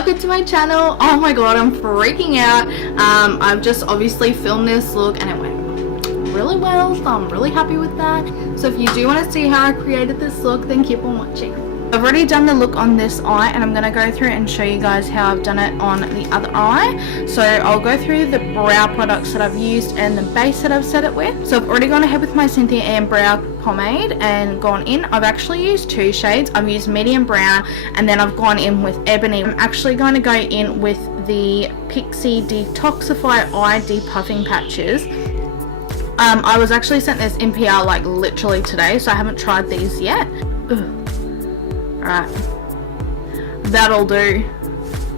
welcome to my channel. Oh my god, I'm freaking out. I've just obviously filmed this look and it went really well, so I'm really happy with that. So if you do want to see how I created this look, then keep on watching. I've already done the look on this eye and I'm going to go through and show you guys how I've done it on the other eye. So I'll go through the brow products that I've used and the base that I've set it with. So I've already gone ahead with my Cynthia Anne brow pomade and gone in. I've actually used two shades. I've used medium brown and then I've gone in with ebony. I'm actually going to go in with the Pixie Detoxify Eye Depuffing Patches. I was actually sent this in PR like literally today, so I haven't tried these yet. Alright, that'll do.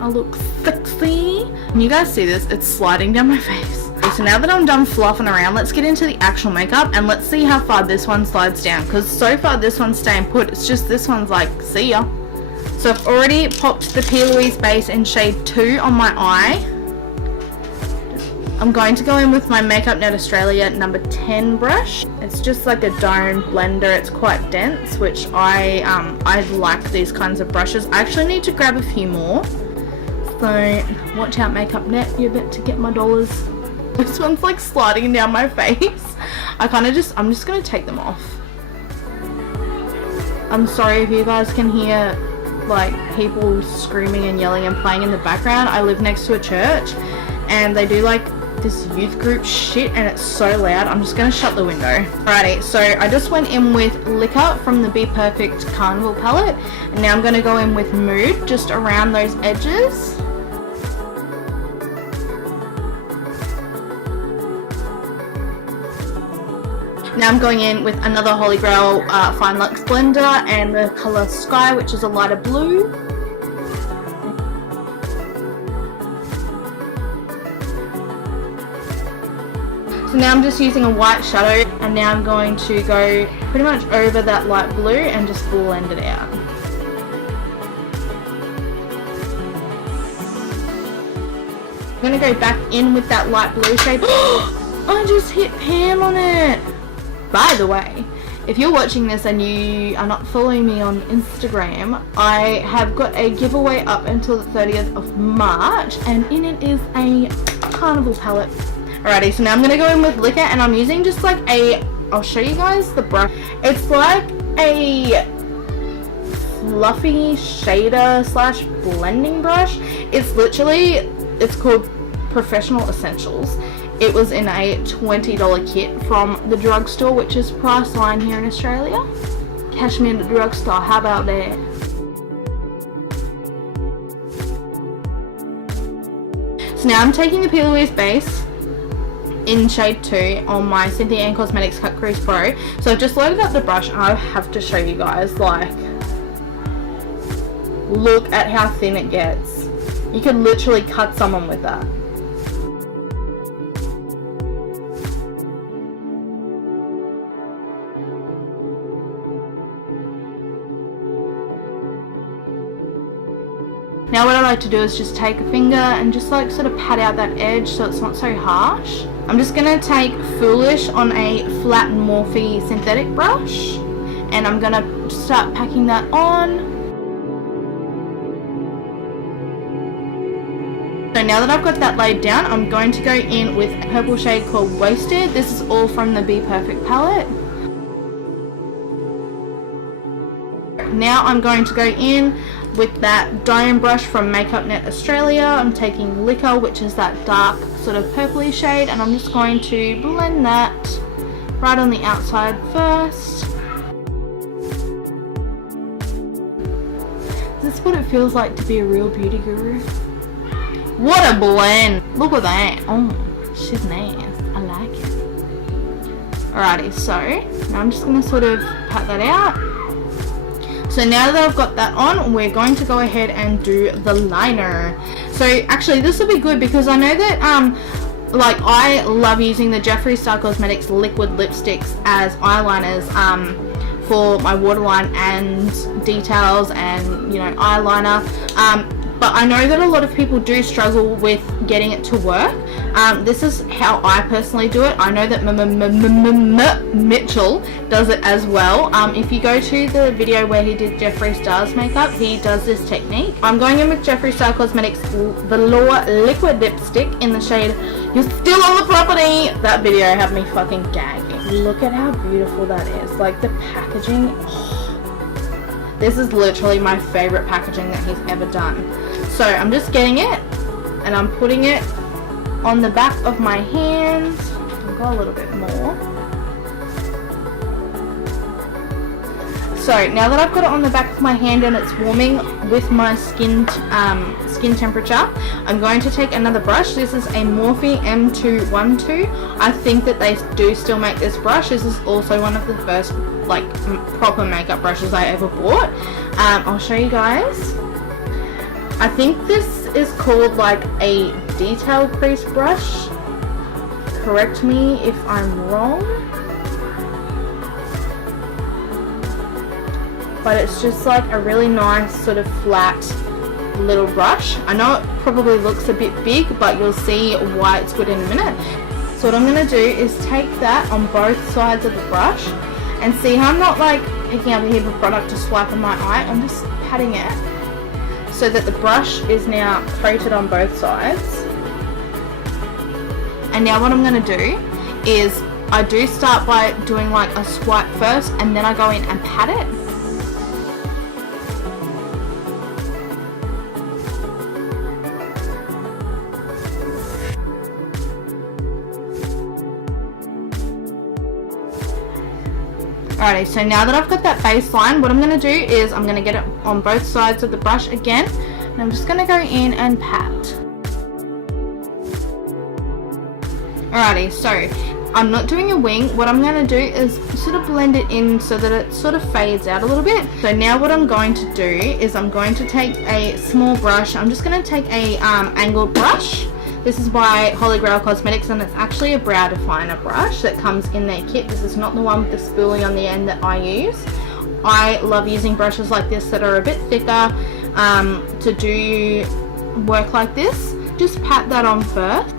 I look sexy. Can you guys see this? It's sliding down my face. So now that I'm done fluffing around, let's get into the actual makeup and let's see how far this one slides down, because so far this one's staying put. It's just this one's like, see ya. So I've already popped the Plouise base in shade 2 on my eye. I'm going to go in with my Makeup Net Australia number 10 brush. It's just like a dome blender. It's quite dense, which I like these kinds of brushes. I actually need to grab a few more. So watch out, Makeup Net, you're about to get my dollars. This one's like sliding down my face. I'm just going to take them off. I'm sorry if you guys can hear like people screaming and yelling and playing in the background. I live next to a church and they do like this youth group shit and it's so loud. I'm just gonna shut the window. Alrighty, so I just went in with Liquor from the Bperfect Carnival palette and now I'm gonna go in with Mood just around those edges. Now I'm going in with another Holy Grail Fine Luxe blender and the colour Sky, which is a lighter blue. So now I'm just using a white shadow and now I'm going to go pretty much over that light blue and just blend it out. I'm going to go back in with that light blue shade. I just hit pan on it! By the way, if you're watching this and you are not following me on Instagram, I have got a giveaway up until the 30th of March and in it is a carnival palette. Alrighty, so now I'm going to go in with Liquor and I'm using just like I'll show you guys the brush. It's like a fluffy shader slash blending brush. It's called Professional Essentials. It was in a $20 kit from the drugstore, which is Priceline here in Australia. Cash me in the drugstore, how about that? So now I'm taking the Plouise base in shade 2 on my Cynthia Anne Cosmetics Cut Crease PRO. So I've just loaded up the brush and I have to show you guys, like, look at how thin it gets. You could literally cut someone with that. Now what I like to do is just take a finger and just like sort of pat out that edge so it's not so harsh. I'm just going to take Foolish on a flat Morphe synthetic brush and I'm going to start packing that on. So now that I've got that laid down, I'm going to go in with a purple shade called Wasted. This is all from the Bperfect palette. Now I'm going to go in with that dome brush from Makeup Net Australia. I'm taking Liquor, which is that dark sort of purpley shade, and I'm just going to blend that right on the outside first. Is this what it feels like to be a real beauty guru? What a blend! Look at that! Oh, she's nice. I like it. Alrighty, so now I'm just going to sort of pat that out. So now that I've got that on, we're going to go ahead and do the liner. So actually this will be good because I know that like I love using the Jeffree Star Cosmetics liquid lipsticks as eyeliners for my waterline and details and, you know, eyeliner. but I know that a lot of people do struggle with getting it to work. This is how I personally do it. I know that Mitchell does it as well. If you go to the video where he did Jeffree Star's makeup, he does this technique. I'm going in with Jeffree Star Cosmetics Velour liquid lipstick in the shade You're Still on the Property. That video had me fucking gagging. Look at how beautiful that is. Like the packaging. Oh, this is literally my favorite packaging that he's ever done. So I'm just getting it and I'm putting it on the back of my hand. I'll go a little bit more. So now that I've got it on the back of my hand and it's warming with my skin temperature, I'm going to take another brush. This is a Morphe M212. I think that they do still make this brush. This is also one of the first like proper makeup brushes I ever bought. I'll show you guys. I think this is called like a detail crease brush. Correct me if I'm wrong. But it's just like a really nice sort of flat little brush. I know it probably looks a bit big, but you'll see why it's good in a minute. So what I'm going to do is take that on both sides of the brush and see how I'm not like picking up a heap of product to swipe on my eye. I'm just patting it so that the brush is now coated on both sides. And now what I'm going to do is I do start by doing like a swipe first and then I go in and pat it. Alrighty, so now that I've got that baseline, what I'm going to do is I'm going to get it on both sides of the brush again, and I'm just going to go in and pat. Alrighty, so I'm not doing a wing. What I'm going to do is sort of blend it in so that it sort of fades out a little bit. So now what I'm going to do is I'm going to take a small brush. I'm just going to take a angled brush. This is by Holy Grail Cosmetics and it's actually a brow definer brush that comes in their kit. This is not the one with the spoolie on the end that I use. I love using brushes like this that are a bit thicker to do work like this. Just pat that on first.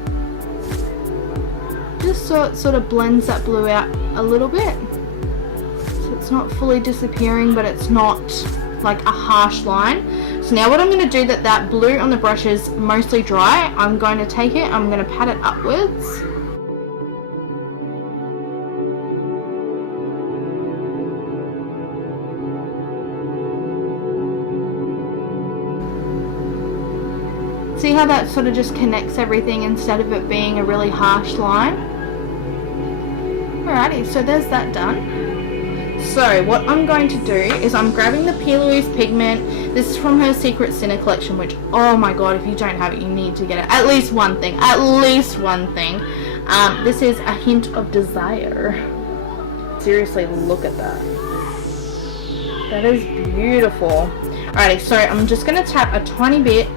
Just so it sort of blends that blue out a little bit. So it's not fully disappearing, but it's not like a harsh line. So now what I'm going to do that blue on the brush is mostly dry, I'm going to take it, I'm going to pat it upwards. See how that sort of just connects everything instead of it being a really harsh line? Alrighty, so there's that done. So what I'm going to do is I'm grabbing the Plouise pigment. This is from her Secret Sinner collection, which, oh my god, if you don't have it, you need to get it. At least one thing. At least one thing. This is A Hint of Desire. Seriously, look at that. That is beautiful. Alrighty, so I'm just going to tap a tiny bit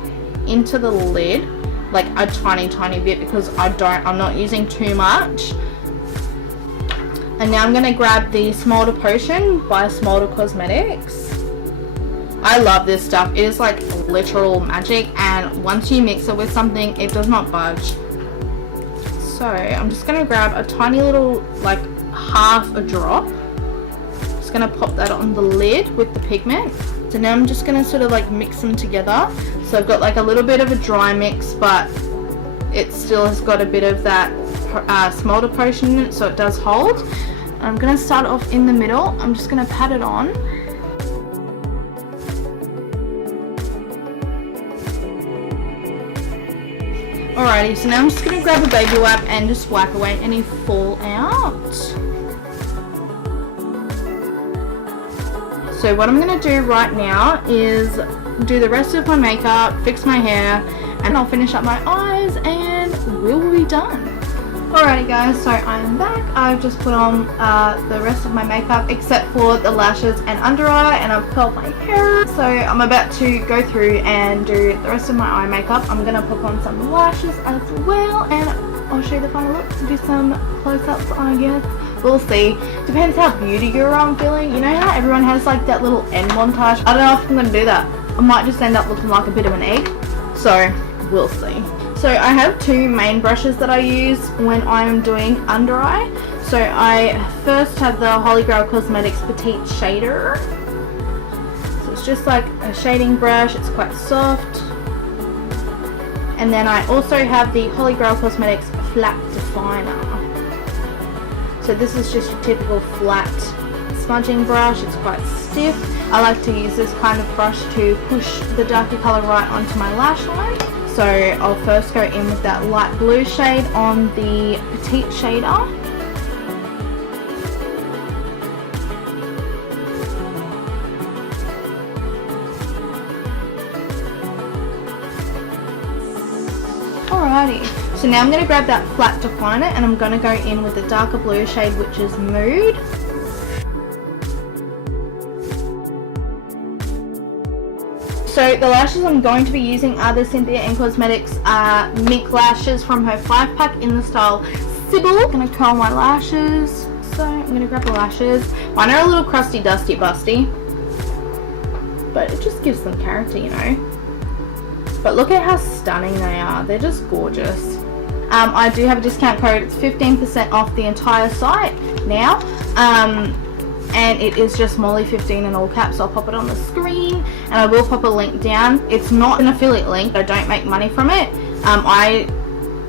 into the lid. Like a tiny bit because I'm not using too much. And now I'm going to grab the Smolder Potion by Smolder Cosmetics. I love this stuff. It is like literal magic, and once you mix it with something, it does not budge. So I'm just going to grab a tiny little, like half a drop. Just going to pop that on the lid with the pigment. So now I'm just going to sort of like mix them together. So I've got like a little bit of a dry mix, but it still has got a bit of that Smolder Potion in it, so it does hold. I'm going to start off in the middle. I'm just going to pat it on. Alrighty, so now I'm just going to grab a baby wipe and just wipe away any fallout. So what I'm going to do right now is do the rest of my makeup, fix my hair, and I'll finish up my eyes and we'll be done. Alrighty guys, so I am back. I've just put on the rest of my makeup except for the lashes and under eye, and I've curled my hair. So I'm about to go through and do the rest of my eye makeup. I'm going to put on some lashes as well, and I'll show you the final look. Do some close-ups, I guess. We'll see. Depends how beauty guru I'm feeling. You know how everyone has like that little end montage? I don't know if I'm going to do that. I might just end up looking like a bit of an egg, so we'll see. So I have two main brushes that I use when I'm doing under eye. So I first have the Holy Grail Cosmetics Petite Shader. So it's just like a shading brush, it's quite soft. And then I also have the Holy Grail Cosmetics Flat Definer. So this is just your typical flat smudging brush, it's quite stiff. I like to use this kind of brush to push the darker colour right onto my lash line. So I'll first go in with that light blue shade on the Petite Shader. Alrighty, so now I'm going to grab that flat definer and I'm going to go in with the darker blue shade, which is Mood. So the lashes I'm going to be using are the Cynthia Anne Cosmetics Mink lashes from her 5-pack in the style Cybele. I'm going to curl my lashes. So I'm going to grab the lashes. Mine are a little crusty, dusty, busty, but it just gives them character, you know. But look at how stunning they are. They're just gorgeous. I do have a discount code. It's 15% off the entire site now. And it is just Molly15 in all caps. I'll pop it on the screen and I will pop a link down. It's not an affiliate link. I don't make money from it. I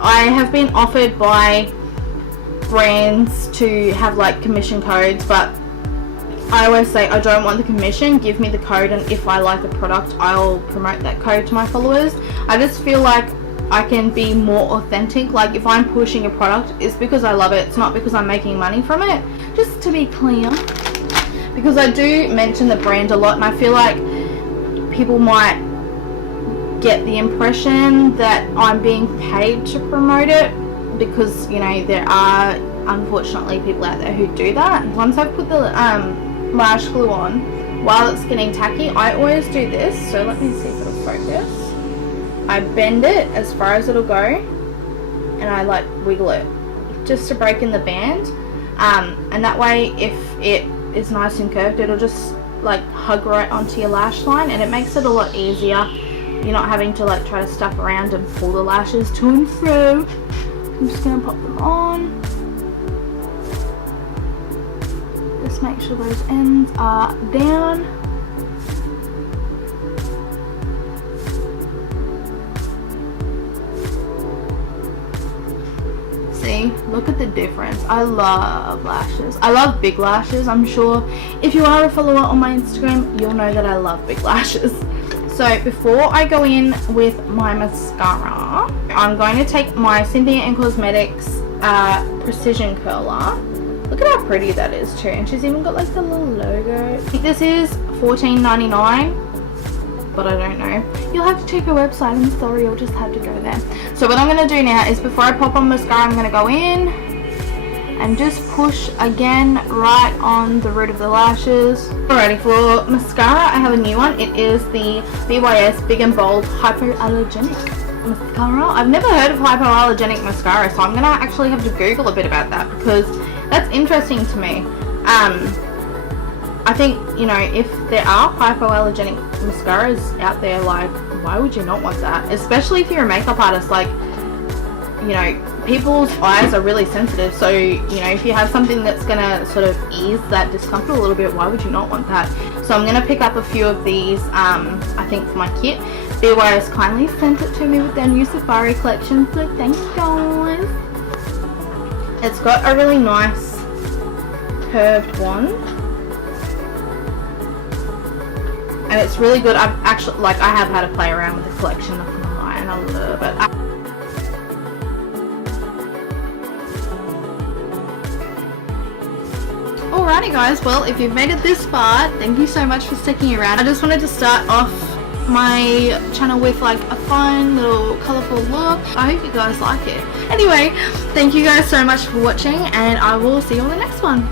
have been offered by brands to have like commission codes, but I always say I don't want the commission, give me the code, and if I like the product I'll promote that code to my followers. I just feel like I can be more authentic. Like if I'm pushing a product, it's because I love it, it's not because I'm making money from it, just to be clear. Because I do mention the brand a lot and I feel like people might get the impression that I'm being paid to promote it, because you know there are unfortunately people out there who do that. Once I've put the lash glue on, while it's getting tacky, I always do this. So let me see if it'll focus. I bend it as far as it'll go and I like wiggle it just to break in the band, and that way if it is nice and curved, it'll just like hug right onto your lash line and it makes it a lot easier. You're not having to like try to stuff around and pull the lashes to and fro. I'm just going to pop them on. Just make sure those ends are down. See, look at the difference. I love lashes. I love big lashes. I'm sure if you are a follower on my Instagram, you'll know that I love big lashes. So before I go in with my mascara, I'm going to take my Cynthia Anne Cosmetics Precision Curler. Look at how pretty that is too, and she's even got like the little logo. I think this is $14.99, but I don't know. You'll have to check her website. I'm sorry, you'll just have to go there. So what I'm going to do now is before I pop on mascara, I'm going to go in and just push again right on the root of the lashes. Alrighty, for mascara I have a new one. It is the BYS Big and Bold Hypoallergenic Mascara. I've never heard of hypoallergenic mascara, so I'm going to actually have to Google a bit about that because that's interesting to me. I think, you know, if there are hypoallergenic mascaras out there, like, why would you not want that? Especially if you're a makeup artist, like, you know, people's eyes are really sensitive, so, you know, if you have something that's gonna sort of ease that discomfort a little bit, why would you not want that? So I'm gonna pick up a few of these, I think for my kit. BYS kindly sent it to me with their new Safari collection, so thanks guys. It's got a really nice curved wand, and it's really good. I've actually, like, I have had to play around with the collection, not gonna lie, and I love it. Alrighty guys, well, if you've made it this far, thank you so much for sticking around. I just wanted to start off my channel with like a fun little colourful look. I hope you guys like it. Anyway, thank you guys so much for watching, and I will see you on the next one.